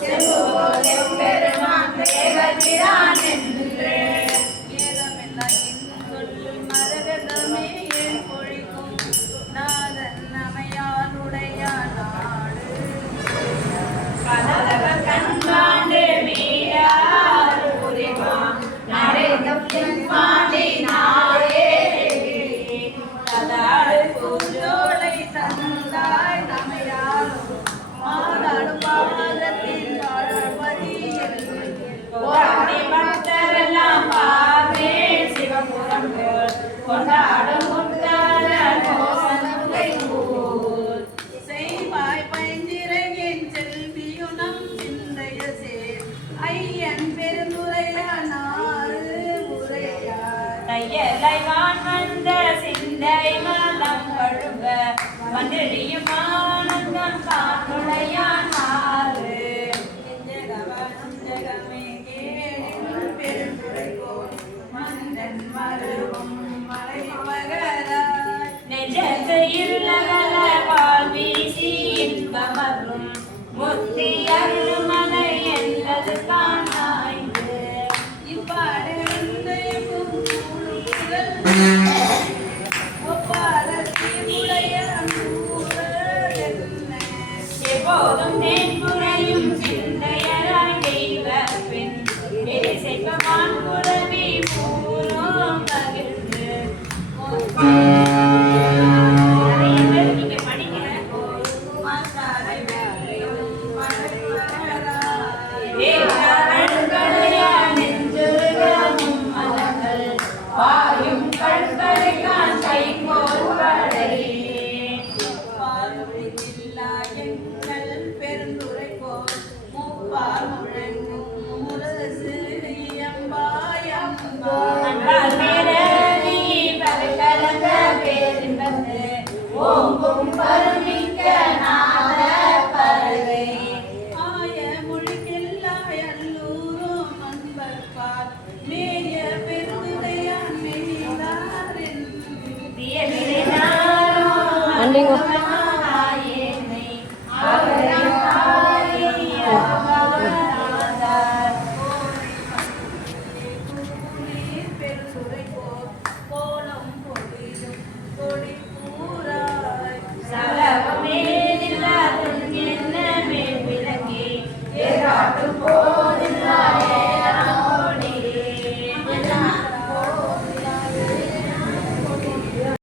செம்புபோல் எம்பெருமான் வேகத்திரான் என்று ஏதமெல்லாம் சொல்லு மரகதமே ஏன் பொழிக்கும் நாதன் அமையானுடைய நாடு கதவ கண்பாண்டு மீறார் புரிமா நடைதம் பாண்டி நாடே ததாடு பூஞ்சோலை தந்தாய் நமையாலும் மாதாடும் பாதத்தின் வாழ்வதியில் போராடி பக்தரெல்லாம் பாதே சிவபுரம் போல் கொண்டாடும் முத்தார கோசனத்தை போல் செய்வாய் பைஞ்சிறகின் செல்வியுனம் சிந்தைய சேர் ஐயன் பெருந்துரையானாறு உரையார் தையலை வான் வந்த சிந்தை மதம் கழுவ வந்திழியும் ஆனந்தம் காட்டுடையான் மாறு ஜெகமே கேளின் பெருந்துரைகோன் மந்தன் மருவும் மலைமகராய் நெஞ்சத்து இருளகல பால் வீசி இன்பமரும் முத்தி அருள்மலை என்பது காணாய்ந்து இவ்வாறு இந்தயமும் கூடுதல் ஒப்பாரத்தி உடைய நூறல் என்ன எப்போதும் தேன்புரையும் சிந்தையராய் தெய்வ பெண் எரிசைப்பவான் புறவி பூரும் பகிர்ந்து நிறைய பேர் நீங்க படிக்கிறேன் நெஞ்சுருகமும் மலங்கள் பாயும் கண்களுக்கான் கைகோல் படை பார்வையில்லா எங்கள் பெருந்துரைகோன் முப்பால் முழங்கும் முரசு எம்பாயம்பாய் அன்பால் பேரவி பகலந்த பேரின்பத்து ஓங்கும் பருமிக்க நாத பறவை ஆய மொழிக்கெல்லாய் அல்லூரும் அன்பர்பால் மேய பெருந்துரையான் மெய்தாரின் திய விரைந்தாரோ